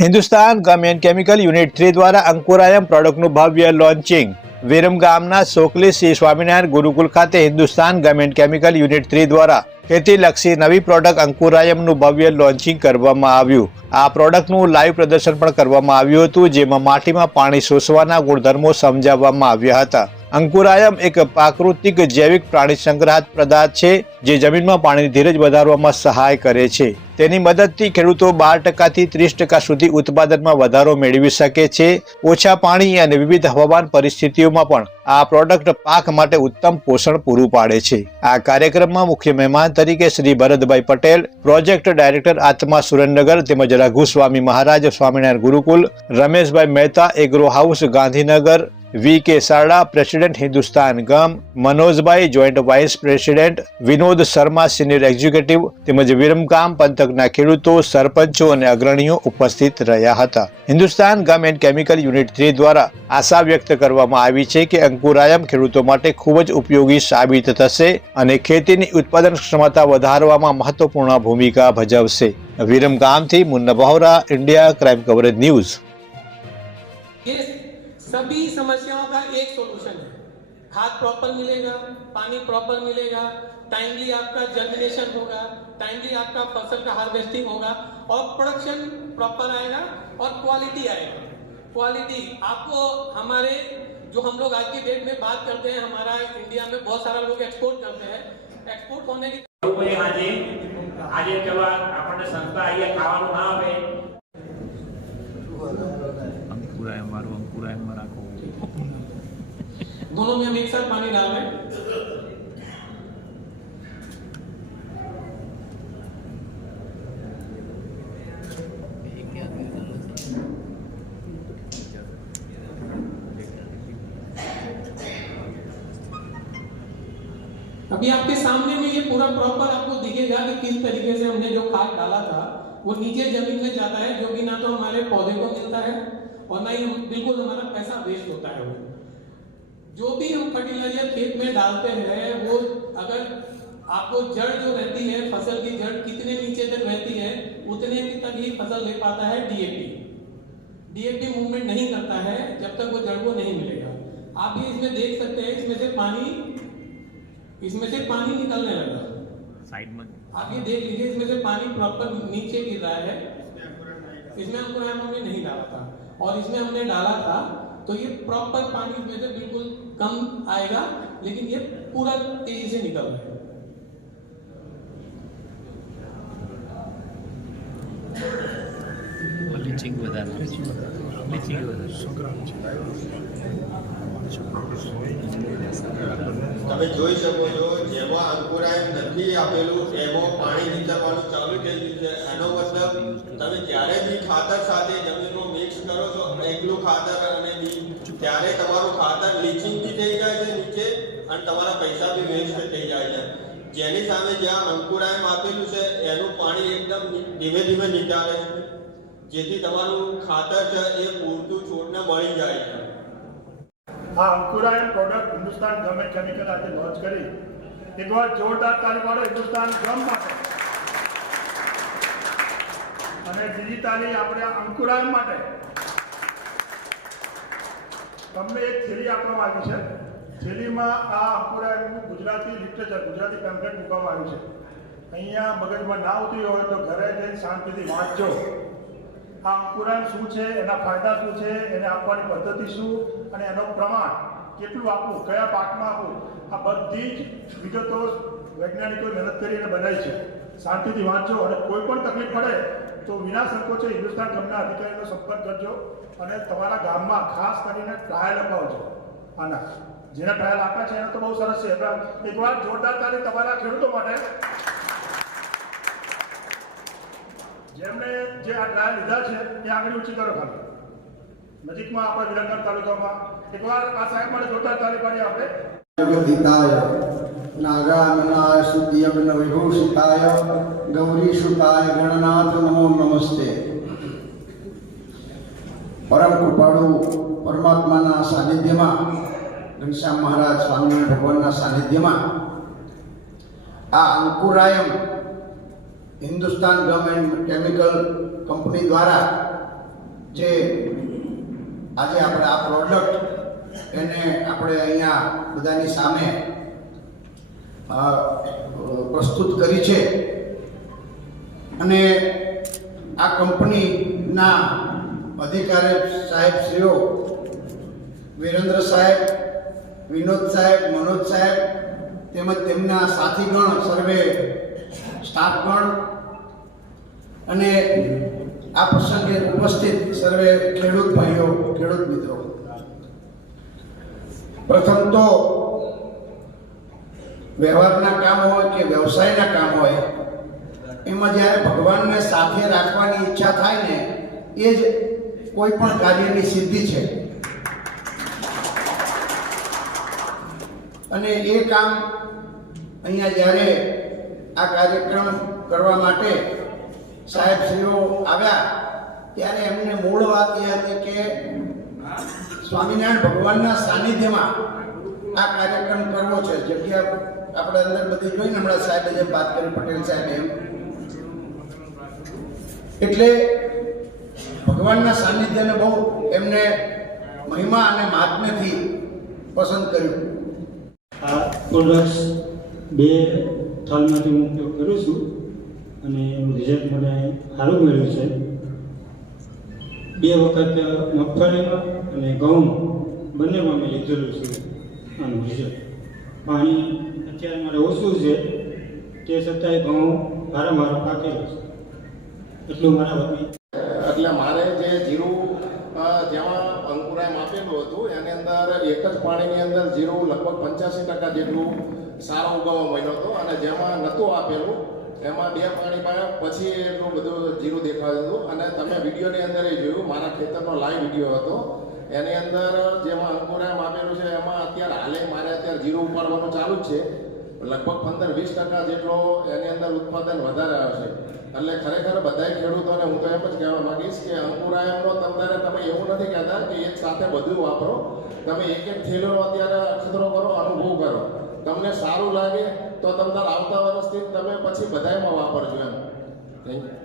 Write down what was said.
Hindustan gum and chemical unit three દ્વારા અંકુરાયમ પ્રોડક્ટનું ભવ્ય લોન્ચિંગ. વિરમ ગામના સોકલી શ્રી સ્વામિનારાયણ ગુરુકુલ ખાતે Hindustan gum and chemical unit three દ્વારા ખેતીલક્ષી નવી પ્રોડક્ટ અંકુરાયમનું ભવ્ય લોન્ચિંગ કરવામાં આવ્યું. આ પ્રોડક્ટનું લાઈવ પ્રદર્શન પણ કરવામાં આવ્યું હતું, જેમાં માટીમાં પાણી શોષવાના ગુણધર્મો સમજાવવામાં આવ્યા હતા. અંકુરાયમ એક પ્રાકૃતિક જૈવિક પ્રાણી સંગ્રહાત પદાર્થ છે, જે જમીનમાં પાણીની ધીરજ વધારવામાં સહાય કરે છે. તેની મદદથી ખેડૂતો બાર ટકાથી ત્રીસ ટકા સુધી ઉત્પાદનમાં વધારો મેળવી શકે છે. ઓછા પાણી અને વિવિધ હવામાન પરિસ્થિતિઓમાં પણ આ પ્રોડક્ટ પાક માટે ઉત્તમ પોષણ પૂરું પાડે છે. આ કાર્યક્રમમાં મુખ્ય મહેમાન તરીકે શ્રી ભરતભાઈ પટેલ, પ્રોજેક્ટ ડાયરેક્ટર આત્મા સુરેન્દ્રનગર તેમજ Raghu Swami Maharaj Swaminarayan Gurukul, Rameshbhai Mehta agro house Gandhinagar V K Sarda president Hindustan gum Manojbhai joint vice president Vinod Sharma senior executive તેમજ વિરમગામ પંથકના ખેડૂતો, સરપંચો અને અગ્રણીઓ ઉપસ્થિત રહ્યા હતા. Hindustan gum and chemical unit three દ્વારા આશા વ્યક્ત કરવામાં આવી છે કે અંકુરાયમ ખેડૂતો માટે ખૂબ જ ઉપયોગી સાબિત થશે અને ખેતીની ઉત્પાદન ક્ષમતા વધારવામાં મહત્વપૂર્ણ ભૂમિકા ભજવશે. વિરમગામથી Munna Bahora India crime coverage news सभी समस्याओं का एक सॉल्यूशन है खाद प्रॉपर मिलेगा पानी प्रॉपर मिलेगा टाइमली आपका जर्मिनेशन होगा टाइमली आपका फसल का हार्वेस्टिंग होगा और प्रोडक्शन प्रॉपर आएगा और क्वालिटी आएगा क्वालिटी आपको हमारे जो हम लोग आज की डेट में बात करते हैं हमारा इंडिया में बहुत सारा लोग एक्सपोर्ट करते हैं एक्सपोर्ट होने की લોકોએ આજે આજે કેવા આપણને સંસ્થા અહીંયા ખાવાનું ના આવે અંકુરા એમ મારું અંકુરા એમ રાખો दोनों में हम एक साथ पानी डाल रहे हैं अभी आपके सामने में ये पूरा प्रॉपर आपको दिखेगा कि किस तरीके से हमने जो खाद डाला था वो नीचे जमीन में जाता है जो कि ना तो हमारे पौधे को मिलता है ऑनलाइन बिल्कुल हमारा पैसा वेस्ट होता है वो। जो भी हम फर्टिलाइज़र खेत में डालते हैं वो अगर आपको जड़ जो रहती है फ़सल की जड़ कितने नीचे तक रहती है उतने तक ही फ़सल ले पाता है डीएपी डीएपी मूवमेंट नहीं करता है जब तक वो जड़ को नहीं मिलेगा। आप भी इसमें देख सकते हैं इसमें से पानी इसमें से पानी निकलने लगा। साइड में। आप ये देख लीजिए इसमें से पानी प्रॉपर नीचे गिर रहा है। इसमें हमको नहीं डाला था। और इसमें हमने डाला था तो ये प्रॉपर पानी इसमें से बिल्कुल कम आएगा लेकिन ये पूरा तेजी से निकल रहा है બ્લીચિંગ વધારે બ્લીચિંગ વધારે તમે જોઈ શકો છો જેમાં અંકુરાયન નથી આપેલું એમાં પાણી નીતરવાનું ચાલુ થઈ ગયું છે એનો મતલબ તમે જ્યારે બી ખાતર સાથે જમીનમાં ખાતર અને બી ત્યારે તમારું ખાતર લીચિંગ બી થઈ જાય છે નીચે અને તમારા પૈસા બી વેસ્ટ થઈ જાય છે. જેની સામે જ્યાં અંકુરાયમ આપેલું છે, એનું પાણી એકદમ ધીમે ધીમે નીકાળે છે. જેથી તમારું ખાતર છે એ પૂરતું છોડને મળી જાય છે. આ અંકુરાયમ પ્રોડક્ટ હિન્દુસ્તાન ગમે કેમિકલ આજે લોન્ચ કરી. એકવાર જોરદાર તાલી પાડો હિન્દુસ્તાન ગમ માટે. અને બીજી તાલી આપણે અંકુરાયમ માટે તમને એક થેલી આપવામાં આવી છે. થેલીમાં આ અંકુરાયનનું ગુજરાતી લિટરેચર ગુજરાતી પેમ્પલેટ મૂકવામાં આવ્યું છે. અહીંયા મગજમાં ના ઉતરી હોય તો ઘરે જઈને શાંતિથી વાંચજો. આ અંકુરાન શું છે, એના ફાયદા શું છે, એને આપવાની પદ્ધતિ શું, અને એનો પ્રમાણ કેટલું આપવું, કયા પાકમાં આપવું, આ બધી જ વિગતો વૈજ્ઞાનિકોએ મહેનત કરીને બનાવી છે. શાંતિથી વાંચો અને કોઈ પણ તકલીફ પડે તો વિના સંકોચે હિન્દુસ્તાન ગામના અધિકારીનો સંપર્ક કરજો અને તમારા ગામમાં ખાસ કરીને ટ્રાયલ અપાવજો. આના જેના ટ્રાયલ આપ્યા છે એનો તો બહુ સરસ છે. એકવાર જોરદાર તારી તમારા ખેડૂતો માટે જેમણે જે આ ટ્રાયલ લીધા છે, એ આગળ ઊંચી કરો ખાલી. નજીકમાં આપણે વિરંગર તાલુકામાં એકવાર આ સાહેબ માટે જોરદાર તાલી પાડી આપણે નાગાનનાય સુદયગ્ન વિભૂષિતાય ગૌરીસુતાય ગણનાથ નમો નમસ્તે પરમ કૃપાળુ પરમાત્માના સાનિધ્યમાં ઘનશ્યામ મહારાજ સ્વામિનારાયણ ભગવાનના સાનિધ્યમાં આ અંકુરાયમ હિન્દુસ્તાન ગવર્મેન્ટ કેમિકલ કંપની દ્વારા જે આજે આપણે આ પ્રોડક્ટ એને આપણે અહીંયા બધાની સામે પ્રસ્તુત કરી છે. અને આ કંપનીના અધિકારી સાહેબ શ્રીઓ, વિરેન્દ્ર સાહેબ, વિનોદ સાહેબ, મનોજ સાહેબ, તેમજ તેમના સાથીગણ, સર્વે સ્ટાફગણ અને આ પ્રસંગે ઉપસ્થિત સર્વે ખેડૂત ભાઈઓ, ખેડૂત મિત્રો. પ્રથમ તો વ્યવહારના કામ હોય કે વ્યવસાયના કામ હોય, એમાં જ્યારે ભગવાનને સાથે રાખવાની ઈચ્છા થાય ને, એ જ કોઈ પણ કાર્યની સિદ્ધિ છે. અને એ કામ અહીંયા જ્યારે આ કાર્યક્રમ કરવા માટે સાહેબશ્રીઓ આવ્યા, ત્યારે એમને મૂળ વાત એ હતી કે સ્વામિનારાયણ ભગવાનના સાનિધ્યમાં આ કાર્યક્રમ કરવો છે, જગ્યા આપણે અંદર બધી જોઈને હમણાં સાહેબે જેમ વાત કરી, પટેલ સાહેબ એમ. એટલે ભગવાનના સાનિધ્યને બહુ એમને મહિમા અને મહાત્મ્યથી પસંદ કર્યું. આ પ્રોડક્ટ્સ બે થલમાંથી હું ઉપયોગ કરું છું અને એનું રિઝલ્ટ મને સારું મળ્યું છે. બે વખત મગફળીમાં અને ઘઉં બંનેમાં મેં લીધેલું છે આનું રિઝલ્ટ પાણી અત્યારે મારે ઓછું છે, તે છતાંય ઘઉં વારંવાર પાકેલું છે. એટલું મારા એટલે મારે જે જીરું જેમાં અંકુરાયમ આપેલું હતું, એની અંદર એક જ પાણીની અંદર જીરું લગભગ પંચ્યાસી ટકા જેટલું સારો ઉગાવો મળ્યો હતો અને જેમાં નહોતું આપેલું, એમાં બે પાણી પાયા, પછી એટલું બધું જીરું દેખાયું હતું. અને તમે વિડીયોની અંદર એ જોયું, મારા ખેતરનો લાઈવ વીડિયો હતો. એની અંદર જેમાં અંકુરામ આપેલું છે, એમાં અત્યારે હાલે મારે અત્યારે જીરું ઉપાડવાનું ચાલુ જ છે. લગભગ પંદર વીસ ટકા જેટલો એની અંદર ઉત્પાદન વધારે આવે છે એટલે ખરેખર બધા ખેડૂતોને હું તો એમ જ કહેવા માંગીશ કે અંકુરાયમનો તમને તમે એવું નથી કહેતા કે એક સાથે બધું વાપરો. તમે એક એક થેલો અત્યારે અક્ષત્રો કરો, અનુભવ કરો. તમને સારું લાગે તો તમને આવતા વર્ષથી તમે પછી બધાયમાં વાપરજો એમ. Thank you